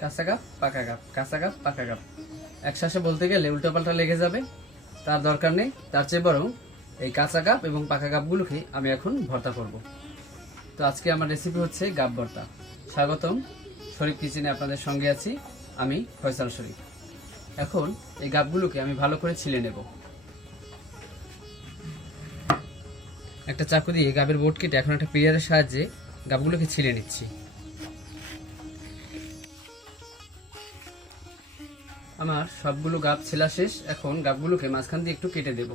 কাঁচা গাপ, পাকা গাপ, কাঁচা গাপ, পাকা গাপ। একসাথে বলতে গেলে উল্টোপাল্টা লেগে যাবে, তার দরকার নেই। তার চেয়ে বরং এই কাঁচা গাপ এবং পাকা গাপগুলোকে আমি এখন ভর্তা করব। তো আজকে আমার রেসিপি হচ্ছে গাপ ভর্তা। স্বাগতম, শরীফ কিচেনে আপনাদের সঙ্গে আছি আমি ফয়সাল শরীফ। এখন এই গাপগুলোকে আমি ভালো করে ছিলে নেব। একটা চাকু দিয়ে গাবের বোট কেটে এখন একটা পিয়ারের সাহায্যে গাবগুলোকে ছিলে নিচ্ছি। আমার সবগুলো গাব ছেলা শেষ, এখন গাবগুলোকে মাঝখান দিয়ে একটু কেটে দেব।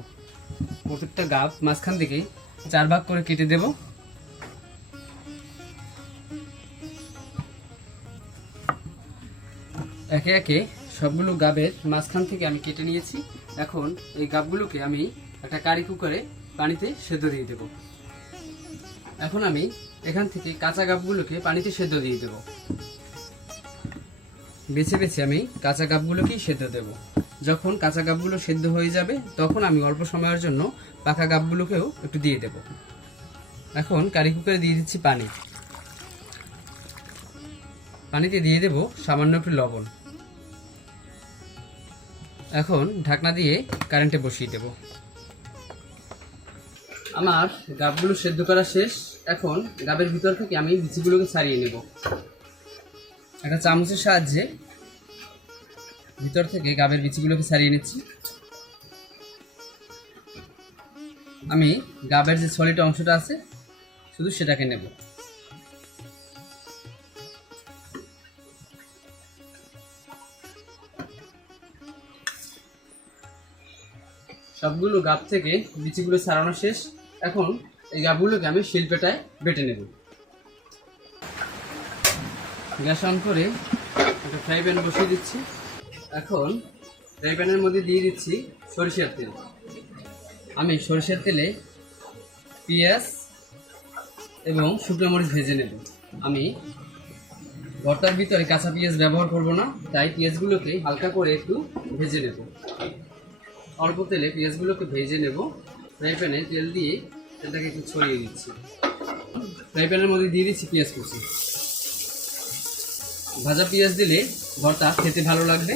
প্রত্যেকটা গাব মাঝখান থেকে চার ভাগ করে কেটে দেব। একে একে সবগুলো গাবের মাঝখান থেকে আমি কেটে নিয়েছি। এখন এই গাবগুলোকে আমি একটা কারি কুকারে পানিতে সেদ্ধ দিয়ে দেব। এখন আমি এখান থেকে কাঁচা গাবগুলোকে পানিতে সেদ্ধ দিয়ে দেব। বেছে বেছে আমি কাঁচা গাবগুলোকেই সেদ্ধ দেব। যখন কাঁচা গাবগুলো সেদ্ধ হয়ে যাবে, তখন আমি অল্প সময়ের জন্য পাকা গাবগুলোকেও একটু দিয়ে দেব। এখন কারি কুকারে দিয়ে দিচ্ছি পানি। পানিতে দিয়ে দেব সামান্য একটু লবণ। এখন ঢাকনা দিয়ে কারেন্টে বসিয়ে দেব। আমার গাবগুলো সেদ্ধ করা শেষ। এখন গাবের ভিতর থেকে আমি বিচিগুলোকে ছাড়িয়ে নেব। একটা চামচের সাহায্যে ভিতর থেকে গাবের বিচিগুলোকে ছাড়িয়ে নিচ্ছি। আমি গাবের যে সলিড অংশটা আছে, শুধু সেটাকে নেব। সবগুলো গাব থেকে বিচিগুলো ছাড়ানো শেষ। এখন এই গাবগুলোকে আমি শিল্পেটায় বেটে নেব। গ্যাস অন করে একটা ফ্রাই প্যান বসিয়ে দিচ্ছি। এখন ফ্রাই প্যানের মধ্যে দিয়ে দিচ্ছি সরিষার তেল। আমি সরিষার তেলে পেঁয়াজ এবং শুকনো মরিচ ভেজে নেব। আমি ভর্তার ভিতরে কাঁচা পেঁয়াজ ব্যবহার করব না, তাই পেঁয়াজগুলোকে হালকা করে একটু ভেজে নেব। অল্প তেলে পেঁয়াজগুলোকে ভেজে নেব। ফ্রাই প্যানে তেল দিয়ে তেলটাকে একটু ছড়িয়ে দিচ্ছি। ফ্রাই প্যানের মধ্যে দিয়ে দিচ্ছি পেঁয়াজ কুচি। ভাজা পেঁয়াজ দিলে ভর্তা খেতে ভালো লাগবে।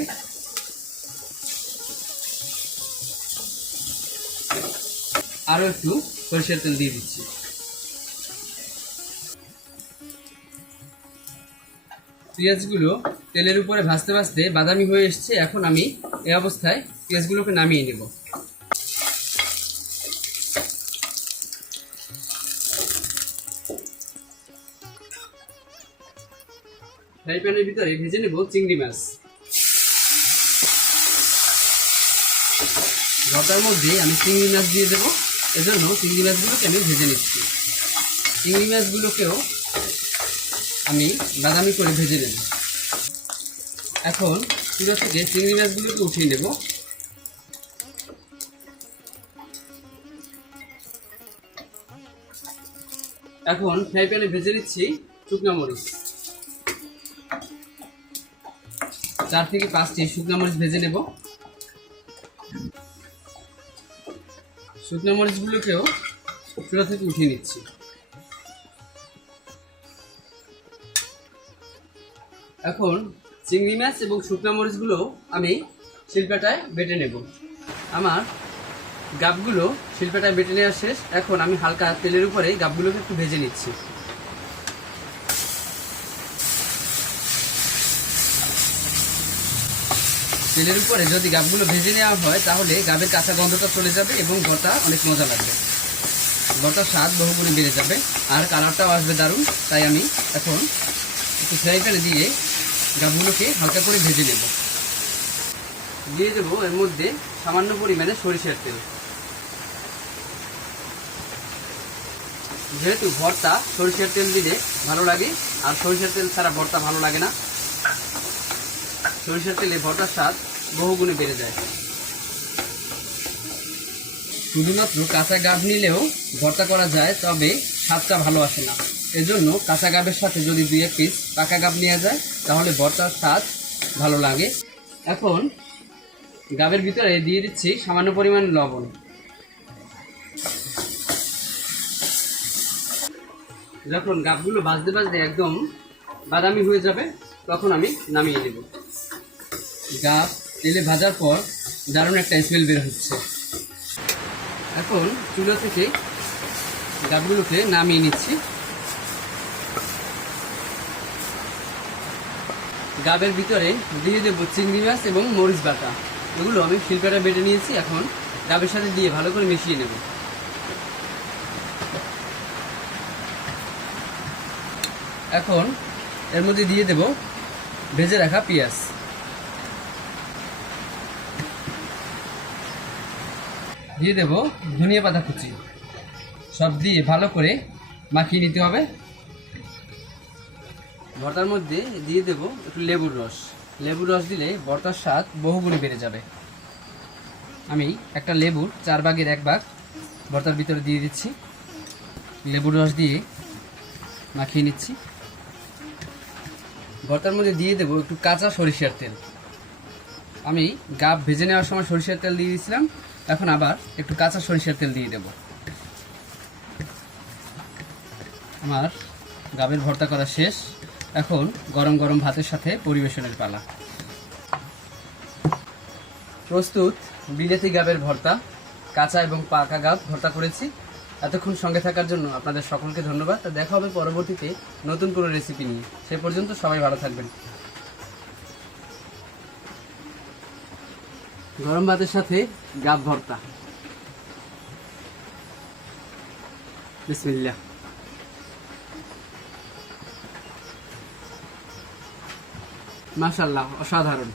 আরও একটু সরিষার তেল দিয়ে দিচ্ছি। পেঁয়াজগুলো তেলের উপরে ভাজতে ভাজতে বাদামি হয়ে এসছে, এখন আমি এই অবস্থায় পেঁয়াজগুলোকে নামিয়ে নেব। ফ্রাই প্যানের ভিতরে ভেজে নেব চিংড়ি মাছ। ভর্তার মধ্যে আমি চিংড়ি মাছ দিয়ে দেবো। এজন্য চিংড়ি মাছগুলোকে আমি ভেজে নিচ্ছি। চিংড়ি মাছগুলোকেও আমি বাদামি করে ভেজে নেব। এখন চুলা থেকে চিংড়ি মাছগুলোকে উঠিয়ে নেব। এখন ফ্রাই প্যানে ভেজে নিচ্ছি শুকনো মরিচ। চার থেকে পাঁচটি শুকনো মরিচ ভেজে নেব। শুকনো মরিচগুলোকেও চুলা থেকে উঠিয়ে নিচ্ছি। এখন চিংড়ি মাছ এবং শুকনো মরিচগুলো আমি শিল্পাটায় বেটে নেব। আমার গাবগুলো শিল্পাটায় বেটে নেওয়া শেষ। এখন আমি হালকা তেলের উপরে গাবগুলোকে একটু ভেজে নিচ্ছি। তেলের উপরে যদি গাবগুলো ভেজে নেওয়া হয়, তাহলে গাবের কাঁচা গন্ধটা চলে যাবে এবং ভর্তা অনেক মজা লাগবে। ভর্তার স্বাদ বহুগুণে বেড়ে যাবে আর কালারটাও আসবে দারুণ। তাই আমি এখন একটু ফ্রাই প্যানে দিয়ে গাবগুলোকে হালকা করে ভেজে নেব। দিয়ে দেবো এর মধ্যে সামান্য পরিমাণে সরিষার তেল। যেহেতু ভর্তা সরিষার তেল দিলে ভালো লাগে, আর সরিষার তেল ছাড়া ভর্তা ভালো লাগে না। সরিষার তেলে ভর্তার স্বাদ বহুগুণে বেড়ে যায়। শুধুমাত্র কাঁচা গাব নিলেও ভর্তা করা যায়, তবে স্বাদটা ভালো আসে না। এজন্য কাঁচা গাবের সাথে যদি দুই এক পিস পাকা গাব নেওয়া যায়, তাহলে ভর্তার স্বাদ ভালো লাগে। এখন গাবের ভিতরে দিয়ে দিচ্ছি সামান্য পরিমাণ লবণ। যখন গাবগুলো বাজতে বাজতে একদম বাদামি হয়ে যাবে, তখন আমি নামিয়ে নেব। গাব তেলে ভাজার পর দারুণ একটা স্মেল বের হচ্ছে। এখন চুলা থেকে গাবগুলোকে নামিয়ে নিচ্ছি। গাবের ভিতরে দিয়ে দেবো চিংড়ি মাছ এবং মরিচ বাটা। এগুলো আমি শিল্পেটা বেটে নিয়েছি, এখন ডাবের সাথে দিয়ে ভালো করে মিশিয়ে নেব। এখন এর মধ্যে দিয়ে দেব ভেজে রাখা পেঁয়াজ। দিয়ে দেব ধনিয়া পাতা কুচি। সব দিয়ে ভালো করে মাখিয়ে নিতে হবে। ভর্তার মধ্যে দিয়ে দেব একটু লেবুর রস। লেবুর রস দিলে ভর্তার স্বাদ বহুগুণে বেড়ে যাবে। আমি একটা লেবুর চার ভাগের এক ভাগ ভর্তার ভিতরে দিয়ে দিচ্ছি। লেবুর রস দিয়ে মাখিয়ে নিচ্ছি। ভর্তার মধ্যে দিয়ে দেবো একটু কাঁচা সরিষার তেল। আমি গাব ভেজে নেওয়ার সময় সরিষার তেল দিয়ে দিয়েছিলাম। এখন আবার একটু কাঁচা সরিষার তেল দিয়ে দেব। আমার গাবের ভর্তা করা শেষ। এখন গরম গরম ভাতের সাথে পরিবেশনের পালা। প্রস্তুত, বিলেতি গাবের ভর্তা, কাঁচা এবং পাকা গাব ভর্তা করেছি। এতক্ষণ সঙ্গে থাকার জন্য আপনাদের সকলকে ধন্যবাদ। দেখা হবে পরবর্তীতে নতুন কোনো রেসিপি নিয়ে। সে পর্যন্ত সবাই ভালো থাকবেন। গরম ভাতের সাথে গাব ভর্তা। বিসমিল্লা মাশাল্লাহ অসাধারণ।